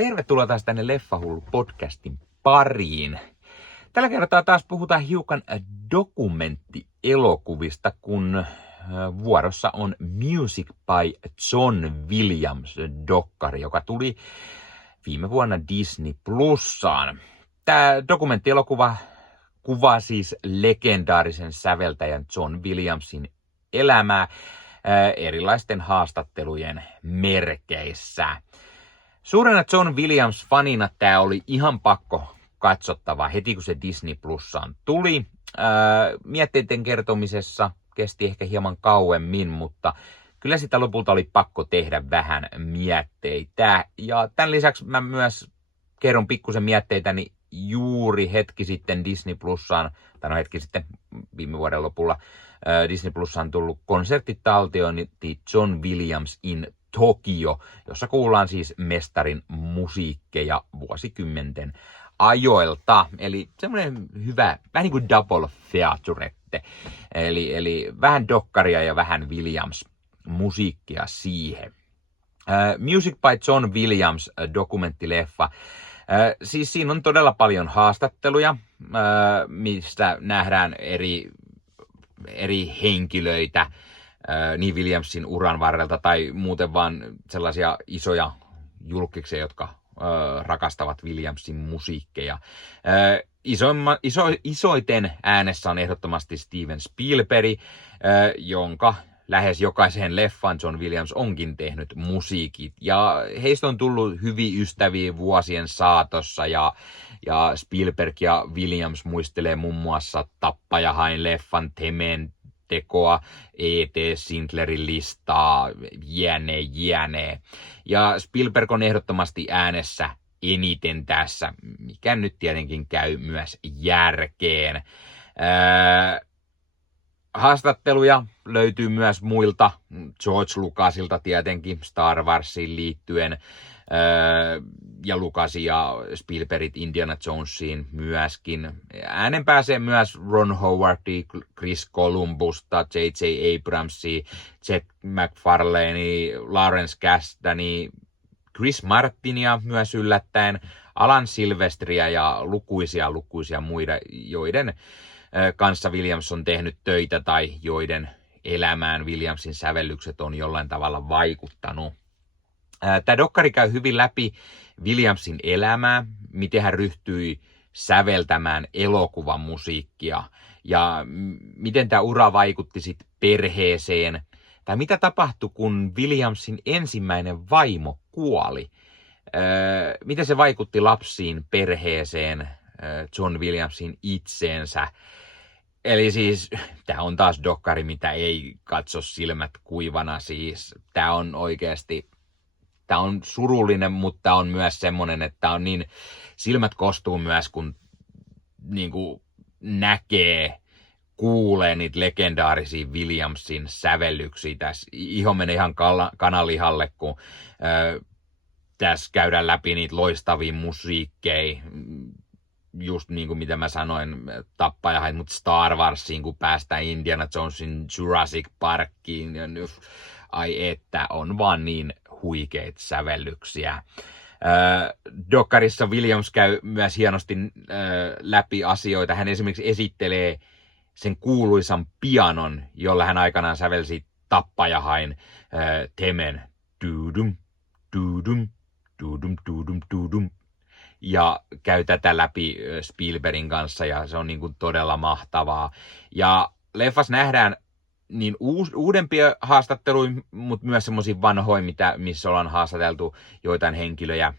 Tervetuloa taas tänne Leffahullu podcastin pariin. Tällä kertaa taas puhutaan hiukan dokumenttielokuvista, kun vuorossa on Music by John Williams -dokkari, joka tuli viime vuonna Disney Plussaan. Tämä dokumenttielokuva kuvaa siis legendaarisen säveltäjän John Williamsin elämää erilaisten haastattelujen merkeissä. Suurena John Williams-fanina tämä oli ihan pakko katsottava heti, kun se Disney Plussaan tuli. Mietteiden kertomisessa kesti ehkä hieman kauemmin, mutta kyllä sitä lopulta oli pakko tehdä vähän mietteitä. Ja tämän lisäksi mä myös kerron pikkusen mietteitäni juuri hetki sitten Disney Plussaan, tai no hetki sitten viime vuoden lopulla Disney Plussaan tullut konserttitaltiointi John Williams in Tokyo, jossa kuullaan siis mestarin musiikkeja vuosikymmenten ajoilta. Eli semmoinen hyvä, vähän niin kuin double featurette. Eli vähän dokkaria ja vähän Williams-musiikkia siihen. Music by John Williams -dokumenttileffa. Siis siinä on todella paljon haastatteluja, mistä nähdään eri henkilöitä niin Williamsin uran varrelta tai muuten vaan sellaisia isoja julkkiksia, jotka rakastavat Williamsin musiikkeja. Isoiten äänessä on ehdottomasti Steven Spielberg, jonka lähes jokaiseen leffaan John Williams onkin tehnyt musiikit. Ja heistä on tullut hyviä ystäviä vuosien saatossa ja Spielberg ja Williams muistelee muun muassa Tappajahain leffan temen tekoa, E.T. Schindlerin listaa, jne. Ja Spielberg on ehdottomasti äänessä eniten tässä, mikä nyt tietenkin käy myös järkeen. Haastatteluja löytyy myös muilta, George Lucasilta tietenkin Star Warsiin liittyen, ja Lucas ja Spielbergit Indiana Jonesiin myöskin. Äänen pääsee myös Ron Howardia, Chris Columbusta, J.J. Abramsia, Chet MacFarlanea, Lawrence Kasdania, Chris Martinia myös yllättäen, Alan Silvestria ja lukuisia muita, joiden kanssa Williams on tehnyt töitä tai joiden elämään Williamsin sävellykset on jollain tavalla vaikuttanut. Tämä dokkari käy hyvin läpi Williamsin elämää, miten hän ryhtyi säveltämään elokuvan musiikkia ja miten tämä ura vaikutti sitten perheeseen. Tai mitä tapahtui, kun Williamsin ensimmäinen vaimo kuoli. Miten se vaikutti lapsiin, perheeseen, John Williamsin itseensä. Eli siis tämä on taas dokkari, mitä ei katso silmät kuivana. Siis tämä on oikeasti, tämä on surullinen, mutta tämä on myös semmoinen, että tämä on niin, silmät kostuu myös, kun niin kuin näkee, kuulee niitä legendaarisia Williamsin sävellyksiä. Tässä iho menee ihan kanalihalle, kun tässä käydään läpi niitä loistavia musiikkeja. Just niin kuin mitä mä sanoin, Tappajahain, mutta Star Warsiin, kun päästään Indiana Jonesin Jurassic Parkiin. Ai että, on vaan niin huikeita sävellyksiä. Dokkarissa Williams käy myös hienosti läpi asioita. Hän esimerkiksi esittelee sen kuuluisan pianon, jolla hän aikanaan sävelsi Tappajahain temen. Dudum, dudum, dudum, dudum, dudum. Ja käy tätä läpi Spielbergin kanssa ja se on niin kuin todella mahtavaa. Ja leffassa nähdään niin uudempia haastatteluja, mutta myös semmoisia vanhoja, missä ollaan haastateltu joitain henkilöjä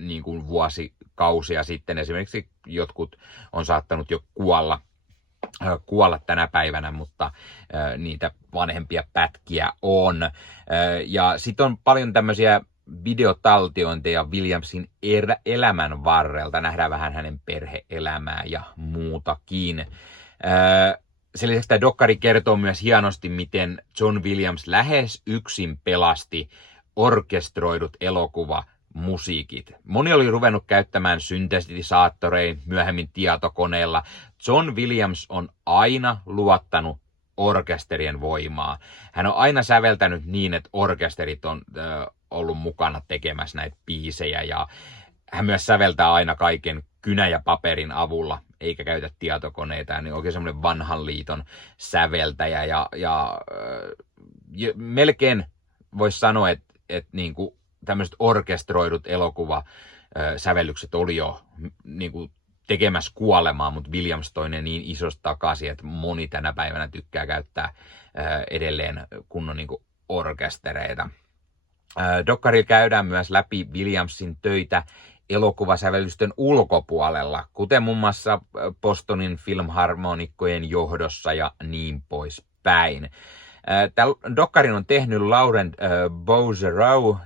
niin kuin vuosikausia sitten. Esimerkiksi jotkut on saattanut jo kuolla tänä päivänä, mutta niitä vanhempia pätkiä on. Ja sitten on paljon tämmöisiä videotaltiointeja Williamsin elämän varrelta. Nähdään vähän hänen perhe-elämää ja muutakin. Sen lisäksi tämä dokkari kertoo myös hienosti, miten John Williams lähes yksin pelasti orkestroidut elokuvamusiikit. Moni oli ruvennut käyttämään syntetisaattoreja, myöhemmin tietokoneella. John Williams on aina luottanut orkesterien voimaa. Hän on aina säveltänyt niin, että orkesterit on ollut mukana tekemässä näitä biisejä ja hän myös säveltää aina kaiken kynä ja paperin avulla, eikä käytä tietokoneita, niin oikein semmoinen vanhan liiton säveltäjä ja melkein voisi sanoa, että niinku tämmöiset orkestroidut elokuvasävellykset oli jo niinku tekemässä kuolemaa, mutta Williams toi ne niin isosta takaisin, että moni tänä päivänä tykkää käyttää edelleen kunnon niinku orkestereita. Dokkarilla käydään myös läpi Williamsin töitä elokuvasävellysten ulkopuolella, kuten muun muassa Bostonin filmharmonikkojen johdossa ja niin poispäin. Dokkarin on tehnyt Laurent Bouzereau,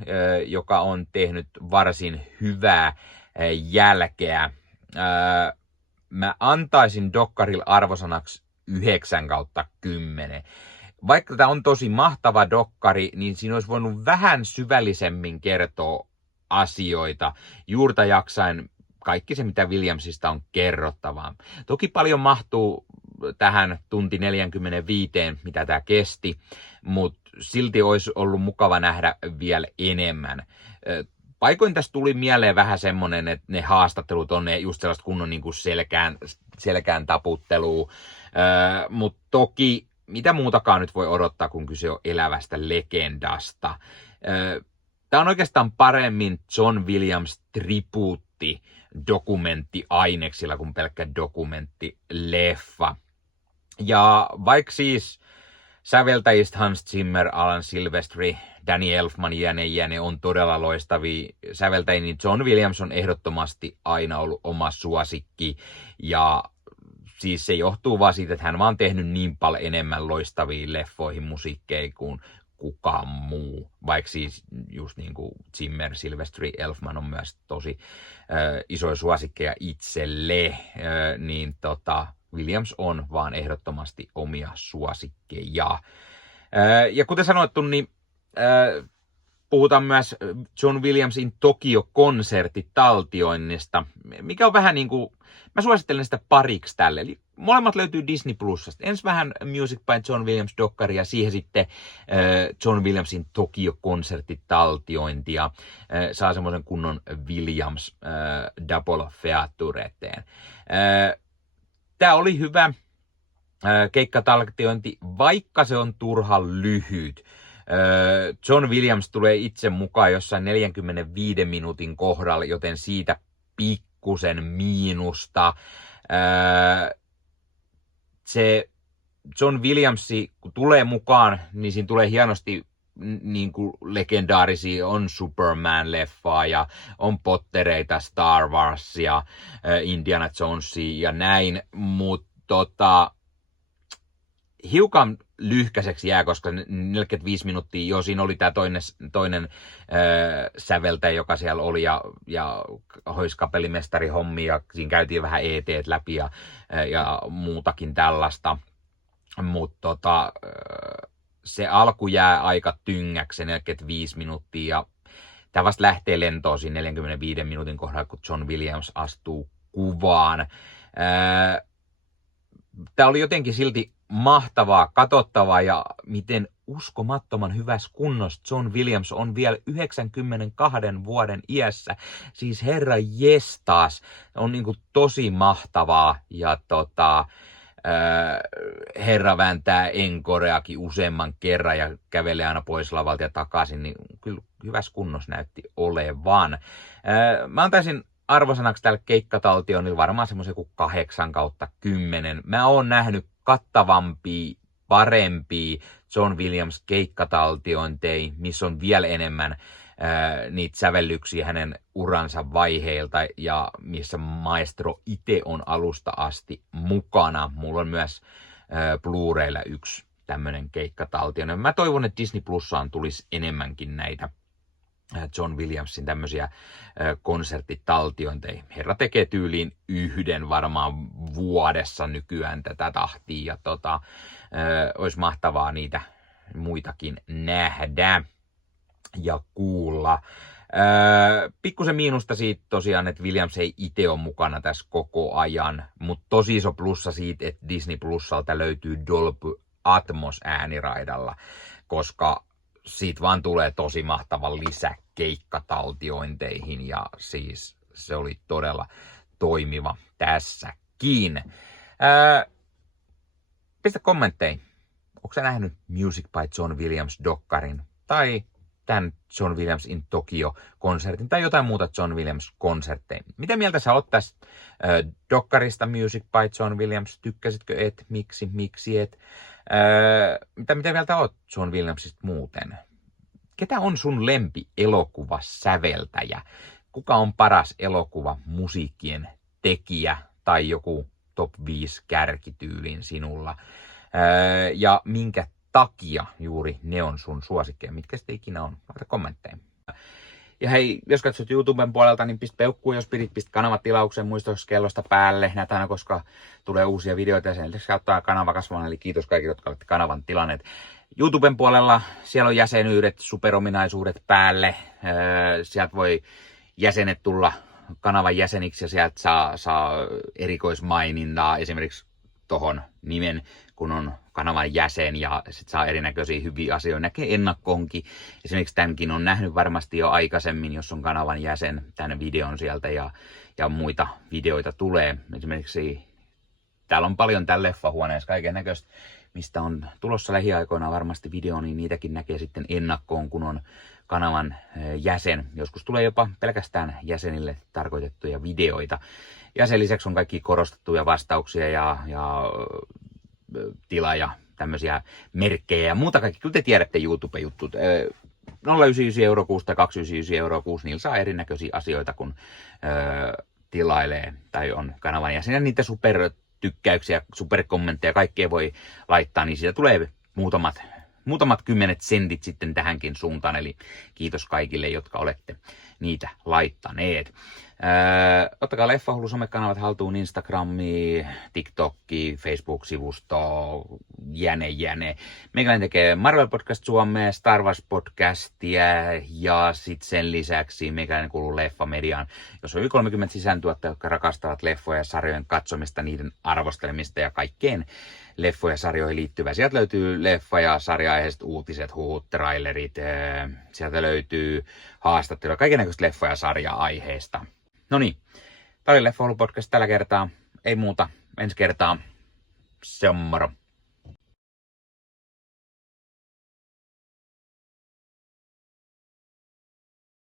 joka on tehnyt varsin hyvää jälkeä. Mä antaisin Dokkarille arvosanaksi 9/10. Vaikka tämä on tosi mahtava dokkari, niin siinä olisi voinut vähän syvällisemmin kertoa asioita. Juurta jaksain kaikki se, mitä Williamsista on kerrottavaa. Toki paljon mahtuu tähän tunti 45, mitä tämä kesti, mutta silti olisi ollut mukava nähdä vielä enemmän. Paikoin tässä tuli mieleen vähän semmonen, että ne haastattelut on ne just sellaista kunnon niin kuin selkään taputtelua, mutta toki mitä muutakaan nyt voi odottaa, kun kyse on elävästä legendasta. Tämä on oikeastaan paremmin John Williams tribuutti dokumenttiaineksilla kuin pelkkä dokumenttileffa. Ja vaikka siis säveltäjistä Hans Zimmer, Alan Silvestri, Danny Elfman jne on todella loistavia säveltäjiä, niin John Williams on ehdottomasti aina ollut oma suosikki. Ja siis se johtuu vaan siitä, että hän vaan tehnyt niin paljon enemmän loistavia leffoihin musiikkeja kuin kukaan muu. Vaikka siis just niin kuin Zimmer, Silvestri, Elfman on myös tosi isoja suosikkeja itselle, niin Williams on vaan ehdottomasti omia suosikkeja. Ja kuten sanottu, niin puhutaan myös John Williamsin Tokio-konserttitaltioinnista, mikä on vähän niin kuin, mä suosittelen sitä pariksi tälle. Eli molemmat löytyy Disney Plusasta. Ensin vähän Music by John Williams -dokkari ja siihen sitten John Williamsin Tokio-konserttitaltiointia. Saa semmoisen kunnon Williams double featureteen. Tämä oli hyvä keikkataltiointi, vaikka se on turhan lyhyt. John Williams tulee itse mukaan jossain 45 minuutin kohdalla, joten siitä pikkusen miinusta. Se John Williams, kun tulee mukaan, niin siinä tulee hienosti niin kuin legendaarisia, on Superman-leffaa ja on Pottereita, Star Warsia, Indiana Jonesia ja näin, mutta hiukan lyhkäiseksi jää, koska 45 minuuttia, jo siinä oli tämä toinen säveltäjä, joka siellä oli ja hoisi kapellimestari hommia ja siinä käytiin vähän ET läpi ja muutakin tällaista, mutta se alku jää aika tyngäksi, 45 minuuttia ja tämä vasta lähtee lentoon siinä 45 minuutin kohdalla, kun John Williams astuu kuvaan. Tämä oli jotenkin silti mahtavaa, katsottavaa ja miten uskomattoman hyvässä kunnossa John Williams on vielä 92 vuoden iässä. Siis herra jestas, on niin kuin tosi mahtavaa ja herra vääntää enkoreakin useamman kerran ja kävelee aina pois lavalta ja takaisin, niin kyllä hyvässä kunnossa näytti olevan. Mä antaisin arvosanaksi tälle keikkataltioinnille varmaan semmoisen kuin 8/10. Mä oon nähnyt kattavampia, parempia John Williams keikkataltiointeja, missä on vielä enemmän niitä sävellyksiä hänen uransa vaiheilta ja missä maestro itse on alusta asti mukana. Mulla on myös Blu-raylla yksi tämmönen keikkataltioinen. Mä toivon, että Disney Plusaan tulisi enemmänkin näitä John Williamsin tämmöisiä konserttitaltiointeja. Herra tekee tyyliin yhden varmaan vuodessa nykyään tätä tahtia ja olisi mahtavaa niitä muitakin nähdä ja kuulla. Pikkusen miinusta siitä tosiaan, että Williams ei itse ole mukana tässä koko ajan, mutta tosi iso plussa siitä, että Disney Plusalta löytyy Dolby Atmos ääniraidalla, koska siitä vaan tulee tosi mahtava lisä keikkataltiointeihin ja siis se oli todella toimiva tässäkin. Pistä kommentteihin. Onko sä nähnyt Music by John Williams-dokkarin tai tämän John Williams in Tokyo-konsertin tai jotain muuta John Williams-konsertteja? Mitä mieltä sä oot tästä dokkarista Music by John Williams? Tykkäsitkö et? Miksi et? Mitä mieltä oot John Williamsista muuten? Ketä on sun lempi elokuvasäveltäjä? Kuka on paras elokuva musiikkien tekijä tai joku top 5 kärkityyliin sinulla? Ja minkä takia juuri ne on sun suosikkeja? Mitkä sitten ikinä on? Laita kommentteja. Ja hei, jos katsot YouTuben puolelta, niin pistä peukkuu, jos pistä kanavatilauksen muistoskellosta päälle. Näitä aina, koska tulee uusia videoita ja sen lisäksi auttaa kanava kasvamaan. Eli kiitos kaikille, jotka olette kanavan tilanneet. YouTuben puolella siellä on jäsenyydet, superominaisuudet päälle. Sieltä voi jäsenet tulla kanavan jäseniksi ja sieltä saa erikoismainintaa esimerkiksi tohon nimen, kun on kanavan jäsen ja sit saa erinäköisiä hyviä asioita. Näkee ennakkoonkin. Esimerkiksi tämänkin on nähnyt varmasti jo aikaisemmin, jos on kanavan jäsen, tämän videon sieltä ja muita videoita tulee. Esimerkiksi täällä on paljon täällä leffahuoneessa kaiken näköistä, mistä on tulossa lähiaikoina varmasti video, niin niitäkin näkee sitten ennakkoon, kun on kanavan jäsen. Joskus tulee jopa pelkästään jäsenille tarkoitettuja videoita. Ja sen lisäksi on kaikki korostettuja vastauksia ja tilaa tämmöisiä merkkejä ja muuta kaikki. Kyllä te tiedätte YouTube-juttut. 0,99 € kuussa tai 2,99 € kuussa, niillä saa erinäköisiä asioita, kun tilailee tai on kanavan jäsen. Ja niitä supertykkäyksiä, superkommentteja, kaikkea voi laittaa, niin siitä tulee muutamat kymmenet sentit sitten tähänkin suuntaan. Eli kiitos kaikille, jotka olette niitä laittaneet. Ottakaa Leffahullu somekanavat haltuun, Instagrami, TikTokki, Facebook-sivusto, jäne. Meikäläinen tekee Marvel Podcast Suomea, Star Wars Podcastia ja sitten sen lisäksi meikäläinen kuuluu Leffamediaan, jos on yli 30 sisäntuottajia, jotka rakastavat leffoja ja sarjojen katsomista, niiden arvostelemista ja kaikkeen leffoja ja sarjoihin liittyvää. Sieltä löytyy leffa- ja sarja-aiheiset uutiset, huhut, trailerit, sieltä löytyy haastatteluja, kaikennäköistä leffa- ja sarja-aiheesta. No niin, tämä oli Leffahullu podcast tällä kertaa. Ei muuta, ensi kertaa. Se on moro.